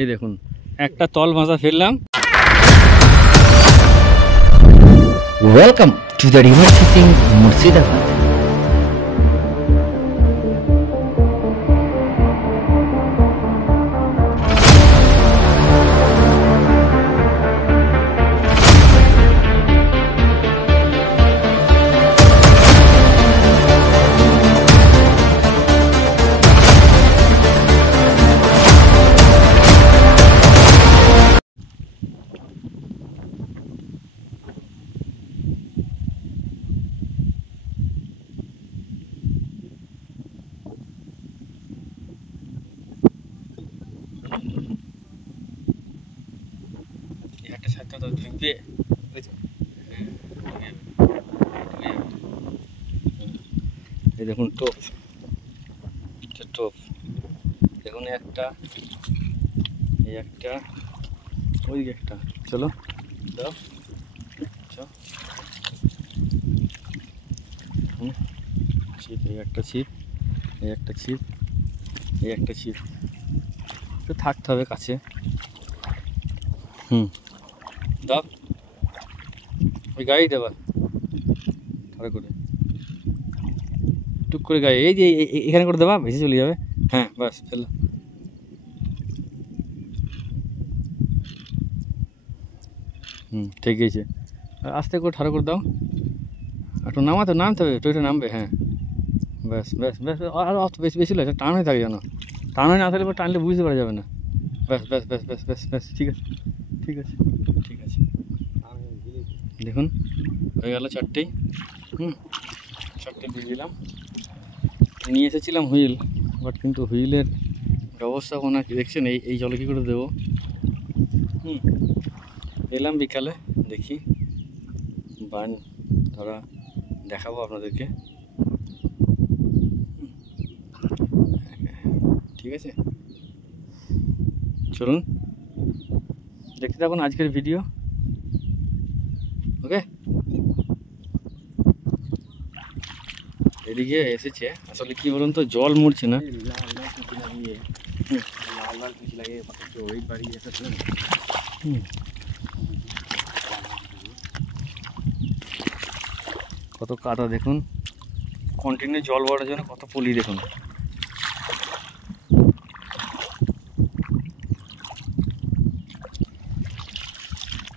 এই দেখুন একটা তল ভাষা ফেললাম। Welcome to the river fishing Murshidabad. একটা সাথে তো ঢুকবে, এই দেখুন টোপ টোপ দেখুন, একটা এই একটা ওই একটা, চলো দাও ছিপ, এই একটা ছিপ, এই একটা ছিপ, এই একটা ছিপ, একটু থাকতে হবে কাছে। দাও ওই গাড়ি দেবা ভালো করে, টুক করে গায়ে এই যে এখানে করে দেবা, ভেসে চলে যাবে। হ্যাঁ বাস ফেলো। ঠিক আছে, আস্তে করে ঠাড়ো করে দাও, একটু নামতে হবে, টইটা নামবে। হ্যাঁ ব্যাস ব্যাস ব্যাস, আর অত বেশি বেশি লাগে, টান হয়ে থাকে যেন, টান হয়ে না থাকলে টানলে বুঝতে পারা যাবে না। ব্যাস ব্যাস ব্যাস ব্যাস ব্যাস ব্যাস, ঠিক আছে ঠিক আছে ঠিক আছে। দেখুন হয়ে গেল চারটেই। চারটে দিয়ে দিলাম। নিয়ে এসেছিলাম হুইল, বাট কিন্তু হুইলের ব্যবস্থাপনা কি দেখছেন, এই জলে কী করে দেবো। এলাম বিকালে, দেখি বান ধরা দেখাবো আপনাদেরকে। ঠিক আছে, চলুন দেখতে থাকুন আজকের ভিডিও। ওকে, এদিকে এসেছে আসলে কি বলুন তো, জল মুড়ছে না। কত কাদা দেখুন, কন্টিনিউ জল বাড়ার জন্য কত পলি দেখুন।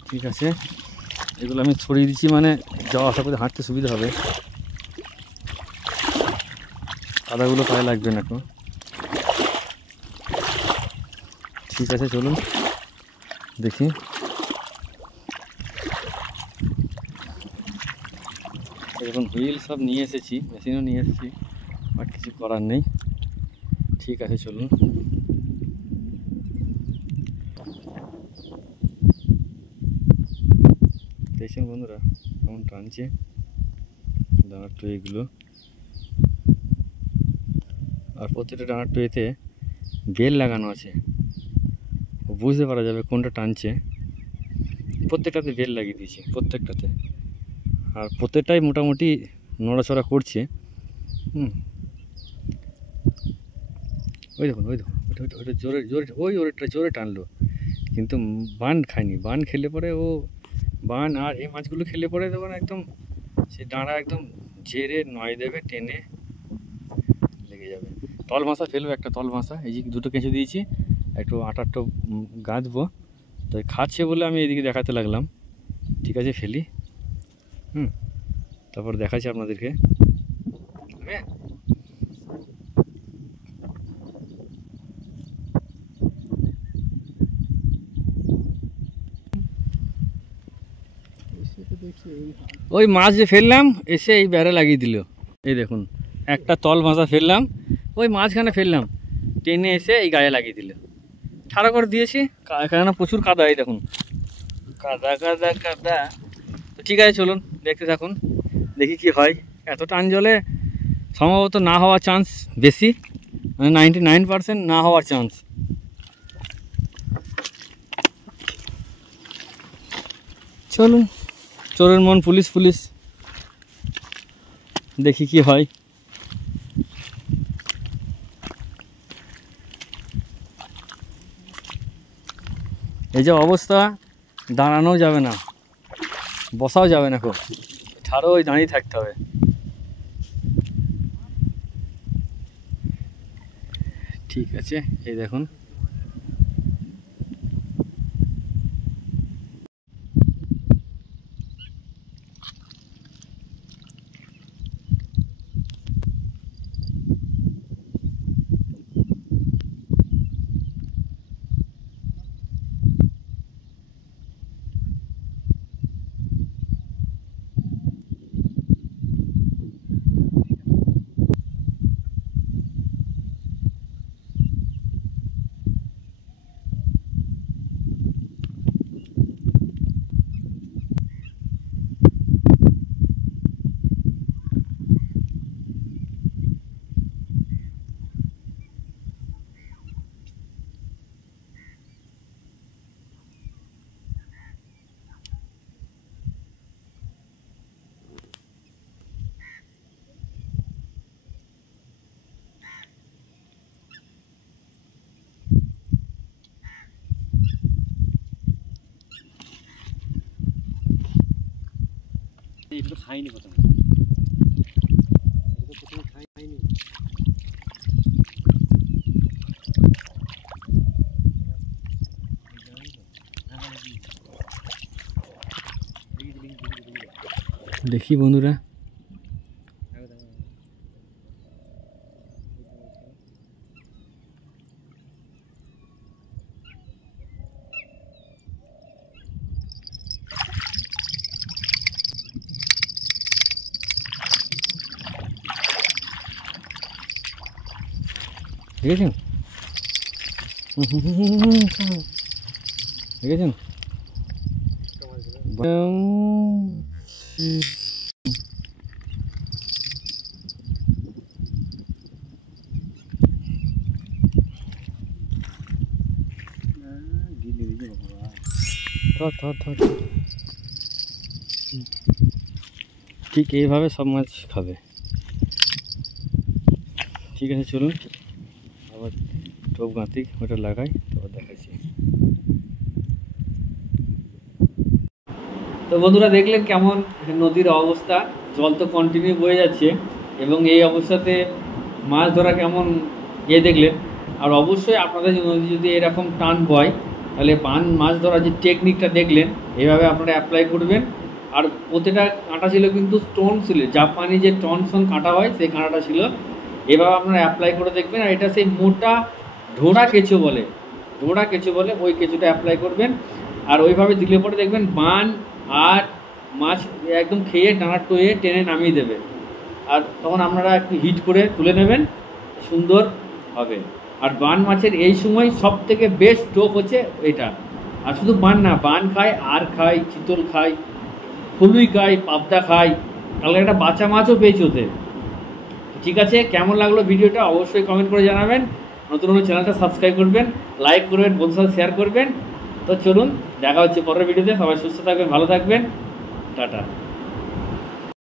ঠিক আছে, এগুলো আমি ছড়িয়ে দিচ্ছি, মানে যাওয়া আসা করে হাঁটতে সুবিধা হবে, কাদাগুলো পায়ে লাগবে না তো। ঠিক আছে চলুন দেখি। এরকম হুইল সব নিয়ে এসেছি, মেশিনও নিয়ে এসেছি, বাট কিছু করার নেই। ঠিক আছে চলুন। দেখছেন বন্ধুরা কেমন টানছে ডানার টুইগুলো, আর প্রত্যেকটা ডানার টুইতে বেল লাগানো আছে, বুঝতে পারা যাবে কোনটা টানছে। প্রত্যেকটাতে বেল লাগিয়ে দিয়েছি, প্রত্যেকটাতে, আর প্রত্যেকটাই মোটামুটি নড়াচড়া করছে। ওই দেখুন ওই দেখুন, ওটা জোরে জোরে, ওটা জোরে টানলো, কিন্তু বান খায়নি। বান খেলে পরে ও, বান আর এই মাছগুলো খেলে পরে তখন একদম সে ডাঁড়া একদম ঝেড়ে নয় দেবে, টেনে লেগে যাবে। তল ভাষা ফেলবো, একটা তল ভাষা, এই যে দুটো কেঁচে দিয়েছি, একটু আটারটা গাঁথবো, তো খাচ্ছে বলে আমি এদিকে দেখাতে লাগলাম। ঠিক আছে ফেলি, তারপর দেখাচ্ছি আপনাদেরকে। হ্যাঁ ওই মাছ যে ফেললাম এসে এই বেড়া লাগিয়ে দিল। এই দেখুন একটা তল ভাষা ফেললাম, ওই মাঝখানে ফেললাম, টেনে এসে এই গায়ে লাগিয়ে দিল। ঠাড়া করে দিয়েছি, কেননা প্রচুর কাদা, এই দেখুন কাদা কাদা কাদা। তো ঠিক আছে চলুন দেখতে থাকুন, দেখি কি হয়। এত টান জলে সম্ভবত না হওয়ার চান্স বেশি, মানে 99% না হওয়ার চান্স। চলুন, চোরের মন পুলিশ পুলিশ, দেখি কি হয়। এই যে অবস্থা, দাঁড়ানোও যাবে না, বসাও যাবে না, খুব ঠাড়ো ওই দাঁড়িয়ে থাকতে হবে। ঠিক আছে, এই দেখুন এগুলো খাইনি প্রথমে, খাইনি। দেখি বন্ধুরা, দেখেছেন দেখেছেন ঠিক এইভাবে সব মাছ খাবে। ঠিক আছে, চলুন আবার টোপ গাঁতি ওটা লাগাই, তারপর দেখাচ্ছি। তো বন্ধুরা, দেখলেন কেমন নদীর অবস্থা, জল তো কন্টিনিউ বয়ে যাচ্ছে, এবং এই অবস্থাতে মাছ ধরা কেমন দেখলেন। আর অবশ্যই আপনাদের নদী যদি এরকম টান বয়, তাহলে মাছ ধরার যে টেকনিকটা দেখলেন, এইভাবে আপনারা অ্যাপ্লাই করবেন। আর প্রতিটা কাঁটা ছিল কিন্তু স্টোন ছিল, জাপানি যে টনসন কাঁটা হয় সেই কাঁটাটা ছিল। এভাবে আপনারা অ্যাপ্লাই করে দেখবেন। আর এটা সেই মোটা ঢোড়া কেঁচো বলে, ওই কেঁচোটা অ্যাপ্লাই করবেন। আর ওইভাবে দিলে পরে দেখবেন বান আর মাছ একদম খেয়ে ডানা টোয়ে টেনে নামিয়ে দেবে। আর তখন আপনারা একটু হিট করে তুলে নেবেন, সুন্দর হবে। আর বান মাছের এই সময় সব থেকে বেস্ট টোপ হচ্ছে এটা। আর শুধু বান না, বান খায়, আর খায়, চিতল খায়, ফুলুই খায়, পাবদা খায়, তাহলে একটা বাচ্চা মাছও পেয়েছে ওতে। ঠিক আছে, কেমন লাগলো ভিডিওটা অবশ্যই কমেন্ট করে জানাবেন। নতুন চ্যানেলটা সাবস্ক্রাইব করবেন, লাইক করবেন, বন্ধুদের সাথে শেয়ার করবেন। তো চলুন, দেখা হচ্ছে পরের ভিডিওতে। সবাই সুস্থ থাকবেন, ভালো থাকবেন, টাটা।